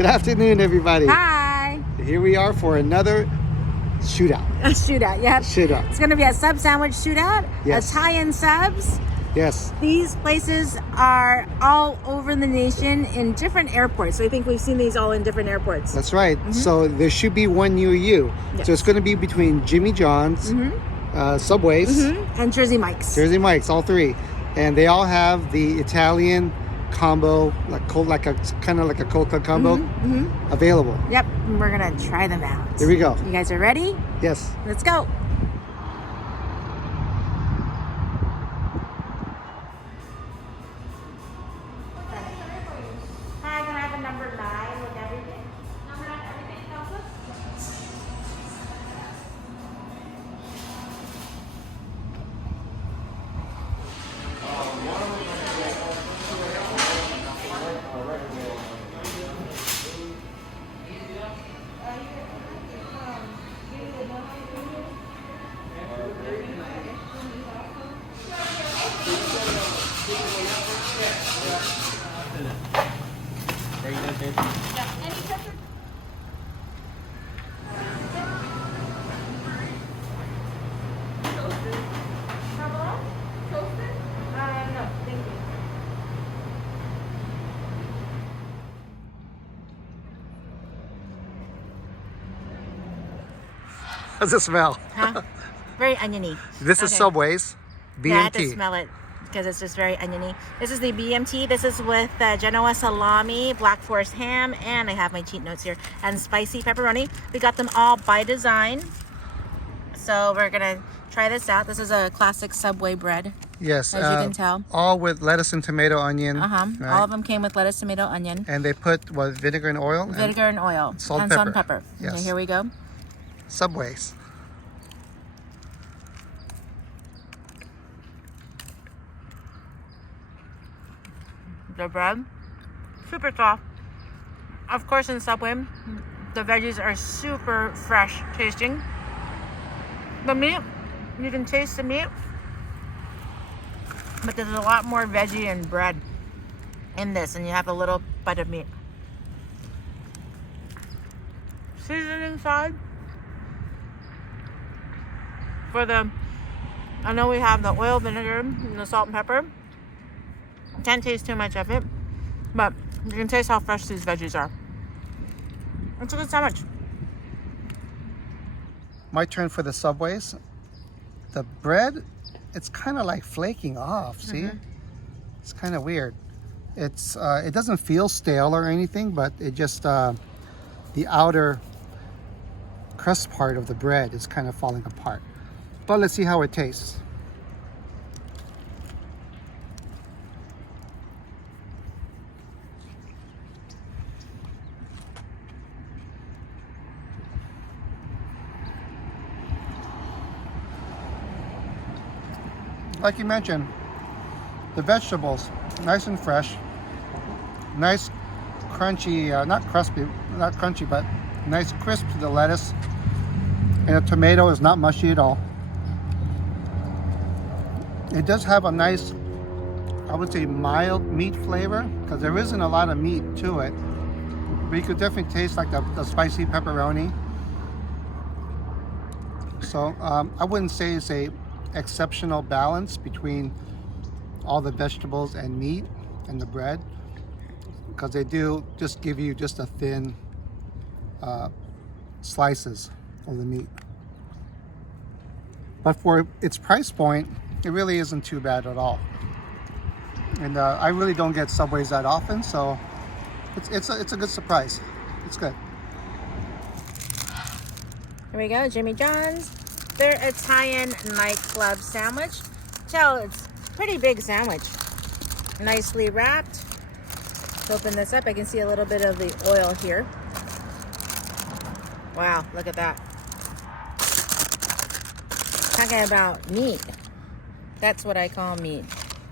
Good afternoon, everybody. Hi. Here we are for another shootout. A shootout, yeah. Shootout. It's going to be a sub sandwich shootout. Yes. Italian subs. Yes. These places are all over the nation in different airports. So I think we've seen these all in different airports. That's right. So there should be one near you. Yes. So it's going to be between Jimmy John's, Subways, And Jersey Mike's. Jersey Mike's, all three. And they all have the Italian combo, like a kind of like a Coca combo available. Yep. And we're going to try them out. Here we go. You guys are ready? Yes. Let's go. Hi, can I have a number 9 with everything? Number 9, everything comes with? Provolone? Toasted? No, thank you. How's it smell? Huh? Very oniony. This is Okay. Subway's BMT. Yeah, I have to smell it because it's just very oniony. This is the BMT. This is with Genoa salami, Black Forest ham, and I have my cheat notes here, and spicy pepperoni. We got them all by design. So we're going to try this out. This is a classic Subway bread, Yes. as you can tell. All with lettuce and tomato, onion. Right. All of them came with lettuce, tomato, onion, And they put what, vinegar and oil? vinegar and oil, salt, and pepper. salt and pepper. Yes. Okay, here we go. Subways. The bread, super soft. Of course, in Subway, the veggies are super fresh tasting. The meat, you can taste the meat, but there's a lot more veggie and bread in this, and you have a little bite of meat. Seasoning side, I know we have the oil, vinegar, and the salt and pepper. Can't taste too much of it, but you can taste how fresh these veggies are. It's a good sandwich. My turn for the Subways. The bread, it's kind of like flaking off, see? It's kind of weird. It doesn't feel stale or anything, but it just, the outer crust part of the bread is kind of falling apart. But let's see how it tastes. Like you mentioned, the vegetables, nice and fresh, nice crunchy, not crunchy, but nice crisp to the lettuce. And the tomato is not mushy at all. It does have a nice, I would say, mild meat flavor, because there isn't a lot of meat to it. But you could definitely taste like the spicy pepperoni. So I wouldn't say it's a exceptional balance between all the vegetables and meat and the bread, because they do just give you just a thin slices of the meat. But for its price point, it really isn't too bad at all. And I really don't get Subways that often, so it's a good surprise. It's good. Here we go, Jimmy John's. Their Italian nightclub sandwich. Tell, it's a pretty big sandwich. Nicely wrapped. Let's open this up. I can see a little bit of the oil here. Wow, look at that. Talking about meat. That's what I call meat.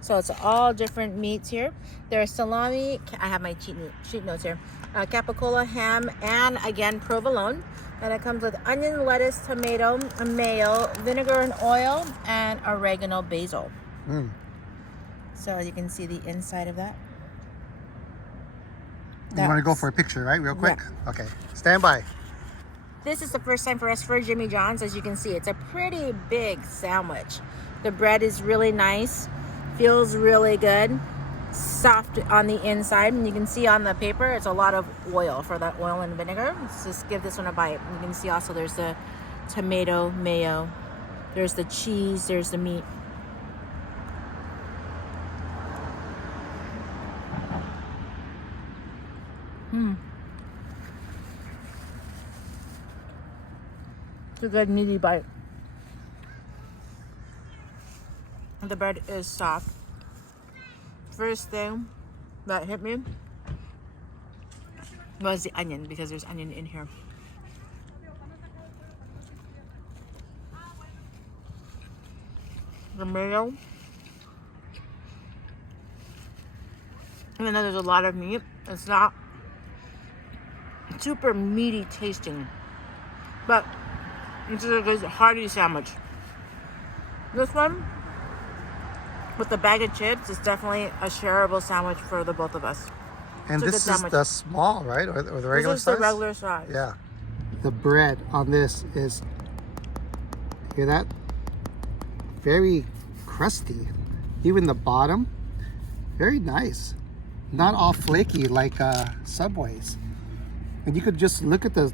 So it's all different meats here. There's salami. I have my cheat notes here. Capicola ham, and again, provolone. And it comes with onion, lettuce, tomato, mayo, vinegar and oil, and oregano basil. So you can see the inside of that. You want to go for a picture, right? Real quick? Yeah. Okay. Stand by. This is the first time for us for Jimmy John's. As you can see, it's a pretty big sandwich. The bread is really nice, feels really good, soft on the inside. And you can see on the paper, it's a lot of oil for that oil and vinegar. Let's just give this one a bite. You can see also there's the tomato, mayo, there's the cheese, there's the meat. It's a good meaty bite. The bread is soft. First thing that hit me was the onion, because there's onion in here. The mayo. Even though there's a lot of meat, it's not super meaty tasting, but it's a good hearty sandwich. This one with the bag of chips is definitely a shareable sandwich for the both of us. And this is the small, right? Or the regular size? This is the regular size. Yeah. The bread on this is, hear that? Very crusty. Even the bottom, very nice. Not all flaky like Subway's. And you could just look at the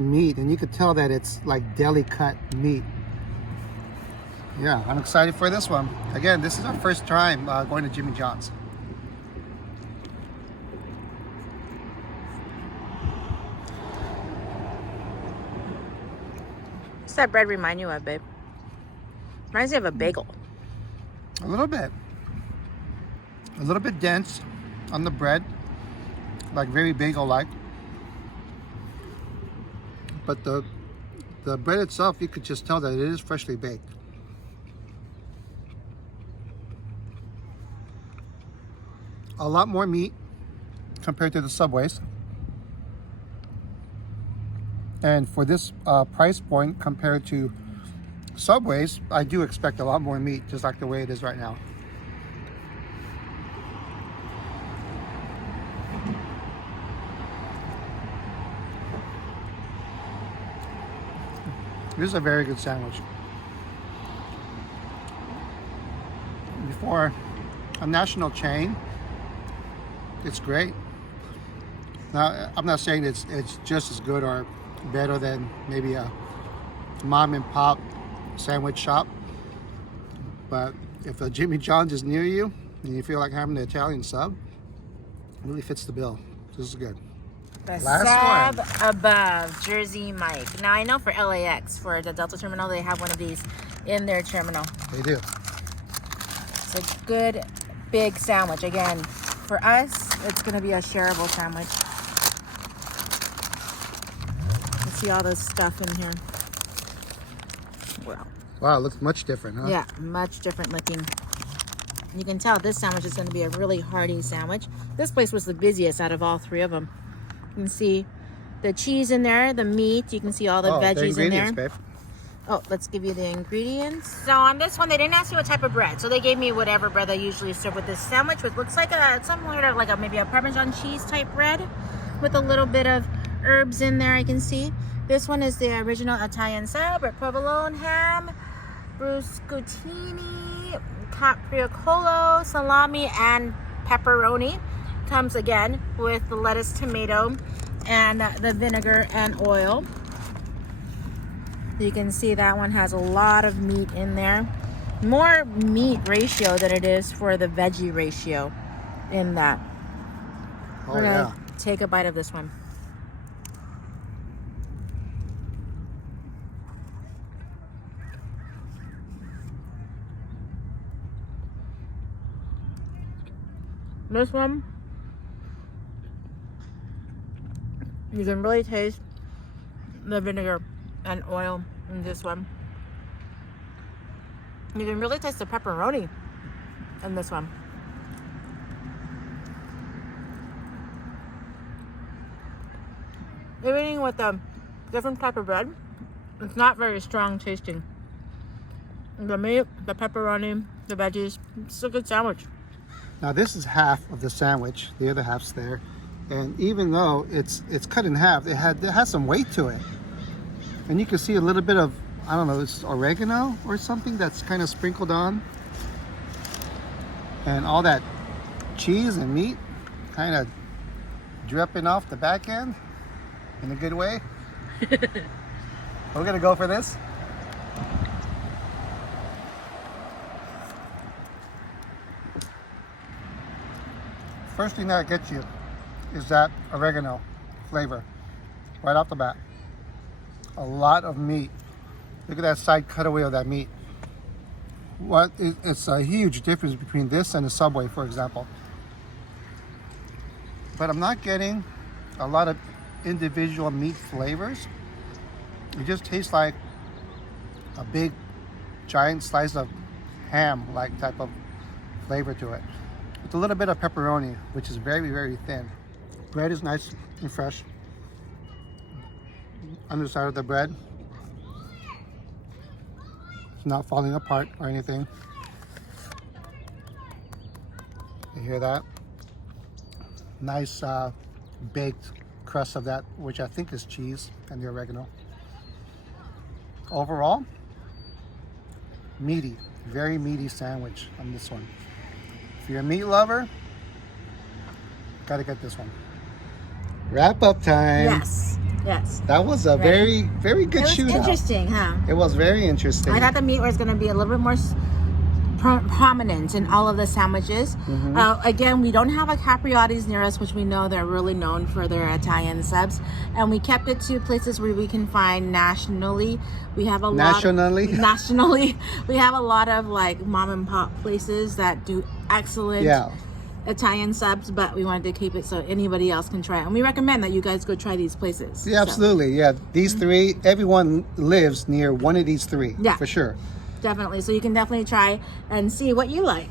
meat, and you could tell that it's like deli cut meat. Yeah, I'm excited for this one. Again, this is our first time going to Jimmy John's. What's that bread remind you of, babe? Reminds me of a bagel. A little bit. A little bit dense on the bread, like very bagel-like. But the bread itself, you could just tell that it is freshly baked. A lot more meat compared to the Subways. And for this price point compared to Subways, I do expect a lot more meat, just like the way it is right now. This is a very good sandwich. For a national chain, it's great. Now, I'm not saying it's just as good or better than maybe a mom and pop sandwich shop, but if a Jimmy John's is near you and you feel like having the Italian sub, it really fits the bill. This is good. The Last sub above, Jersey Mike. Now I know for LAX, for the Delta terminal, they have one of these in their terminal. They do. It's a good big sandwich. Again, for us, it's going to be a shareable sandwich. You see all this stuff in here. Wow. Wow, it looks much different, huh? Yeah, much different looking. You can tell this sandwich is going to be a really hearty sandwich. This place was the busiest out of all three of them. You can see the cheese in there, the meat. You can see all the veggies in there. Babe. Oh, let's give you the ingredients. So on this one, they didn't ask me what type of bread. So they gave me whatever bread they usually serve with this sandwich, which looks like somewhat of like maybe a Parmesan cheese type bread with a little bit of herbs in there, I can see. This one is the original Italian sub, or provolone ham, bruscotini, capricolo, salami, and pepperoni. Comes again with the lettuce, tomato, and the vinegar and oil. You can see that one has a lot of meat in there. More meat ratio than it is for the veggie ratio in that. Oh, We're yeah. gonna take a bite of this one. This one, you can really taste the vinegar and oil in this one. You can really taste the pepperoni in this one. Even with a different type of bread, it's not very strong tasting. The meat, the pepperoni, the veggies, it's a good sandwich. Now this is half of the sandwich. The other half's there. And even though it's cut in half, it has some weight to it. And you can see a little bit of, I don't know, it's oregano or something that's kind of sprinkled on. And all that cheese and meat kind of dripping off the back end in a good way. We're gonna go for this. First thing that gets you is that oregano flavor right off the bat. A lot of meat. Look at that side cutaway of that meat. It's a huge difference between this and a Subway, for example. But I'm not getting a lot of individual meat flavors. It just tastes like a big giant slice of ham like type of flavor to it, with a little bit of pepperoni, which is very, very thin. Bread is nice and fresh. Underside of the bread, it's not falling apart or anything. You hear that? Nice baked crust of that, which I think is cheese and the oregano. Overall, meaty, very meaty sandwich on this one. If you're a meat lover, gotta get this one. Wrap up time. Yes, yes. That was a very, very good shootout. It was interesting, huh? It was very interesting. I thought the meat was going to be a little bit more prominent in all of the sandwiches. Again, we don't have a Capriotti's near us, which we know they're really known for their Italian subs, and we kept it to places where we can find nationally. We have a nationally, we have a lot of like mom and pop places that do excellent Italian subs, but we wanted to keep it so anybody else can try it. And we recommend that you guys go try these places. Yeah, absolutely. Yeah, these three, everyone lives near one of these three. Yeah, for sure. Definitely. So you can definitely try and see what you like.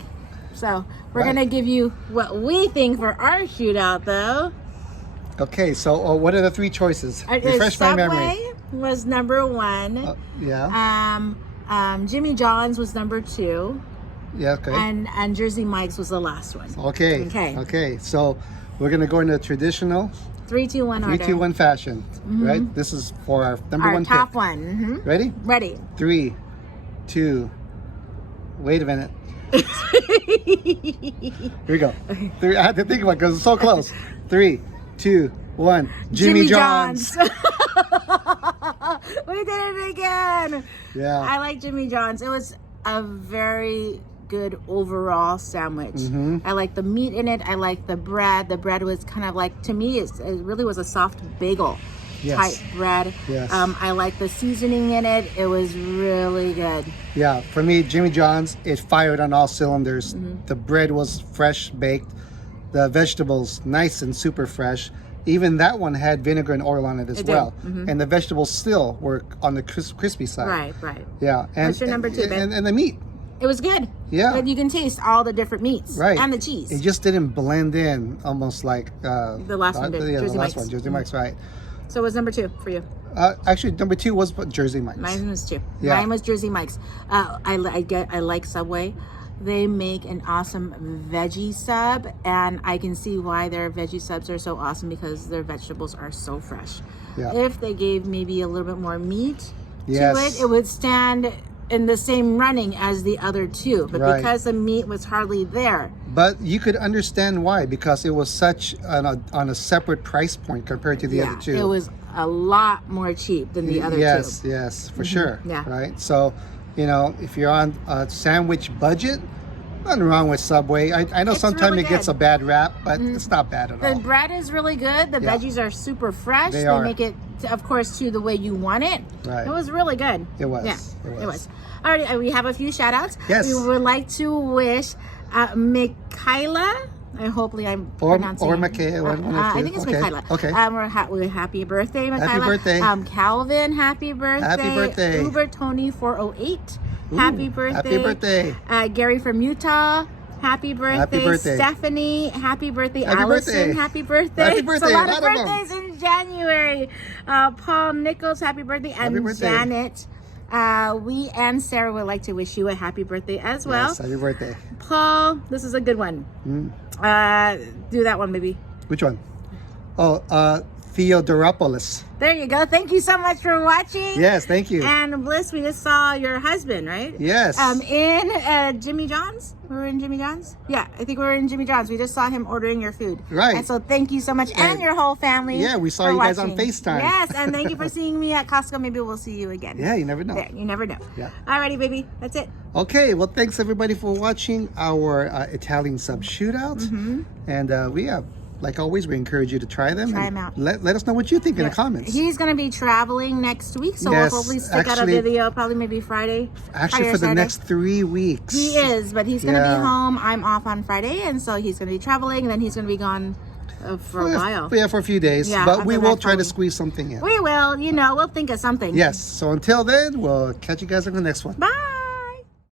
So we're going to give you what we think for our shootout, though. Okay, so what are the three choices? Refresh my memory. Subway was number one. Jimmy John's was number two. Yeah, okay. And Jersey Mike's was the last one. Okay. So we're going to go into traditional 3, 2, 1 order. 3, 2, 1 fashion, right? This is for our number one top pick. one. Ready? Ready. 3, 2, wait a minute. Here we go. 3, I had to think about it because it's so close. 3, 2, 1. Jimmy John's. We did it again. Yeah. I like Jimmy John's. It was a very good overall sandwich. I like the meat in it. I like the bread. The bread was kind of like, to me, it really was a soft bagel type bread. Yes. I like the seasoning in it. It was really good. Yeah, for me, Jimmy John's, it fired on all cylinders. The bread was fresh baked. The vegetables, nice and super fresh. Even that one had vinegar and oil on it as well. And the vegetables still were on the crispy side. Right. Yeah. And what's your number two, babe? And the meat. It was good. Yeah. But you can taste all the different meats. Right. And the cheese. It just didn't blend in almost like... the last one did. Yeah, Jersey the last Mike's. one. Jersey Mike's, right. So what's number two for you? Actually, number two was Jersey Mike's. Mine was two. Yeah. Mine was Jersey Mike's. I like Subway. They make an awesome veggie sub, and I can see why their veggie subs are so awesome because their vegetables are so fresh. Yeah. If they gave maybe a little bit more meat to it, it would stand in the same running as the other two. But because the meat was hardly there. But you could understand why, because it was such on a separate price point compared to the other two. It was a lot more cheap than the other two. Yes, for sure. Yeah. Right? So, if you're on a sandwich budget, nothing wrong with Subway. I know sometimes really it gets a bad rap, but it's not bad at all. The bread is really good. The veggies are super fresh. They make it, of course, to the way you want it. Right. It was really good. It was. Yeah, it was. Alrighty, we have a few shout outs. Yes. We would like to wish Michaela, hopefully I'm pronouncing or Michaela. I think it's Michaela. Okay. We're happy birthday, Michaela. Happy birthday. Calvin, happy birthday. Happy birthday. Uber Tony 408. Happy birthday. Happy birthday. Gary from Utah. Happy birthday. Happy birthday. Stephanie, happy birthday. Happy Allison, birthday. happy birthday. Happy birthday. It's a lot of birthdays in January. Paul Nichols, happy birthday. And happy birthday. Janet, we and Sarah would like to wish you a happy birthday as well. Yes, happy birthday. Paul, this is a good one. Do that one, baby. Which one? Oh, Theodoropoulos. There you go. Thank you so much for watching. Yes, thank you. And Bliss, we just saw your husband, right? Yes. In Jimmy John's. We were in Jimmy John's. Yeah, I think we were in Jimmy John's. We just saw him ordering your food. Right. And so thank you so much, and your whole family. Yeah, we saw for you guys on watching. FaceTime. Yes, and thank you for seeing me at Costco. Maybe we'll see you again. Yeah, you never know. There, you never know. Yeah. Alrighty, baby. That's it. Okay, well, thanks everybody for watching our Italian sub shootout. And we have, like always, we encourage you to try them. Try and them out. Let us know what you think in the comments. He's going to be traveling next week, so Yes, we'll probably stick out a actually- video, probably maybe Friday. Actually, Friday or for the Saturday. next 3 weeks. He is, but he's going to Yeah. be home. I'm off on Friday, and so he's going to be traveling, and then he's going to be gone for a while. Yeah, for a few days. Yeah, but we after will that try to probably. squeeze something in. We will, we'll think of something. Yes, so until then, we'll catch you guys on the next one. Bye.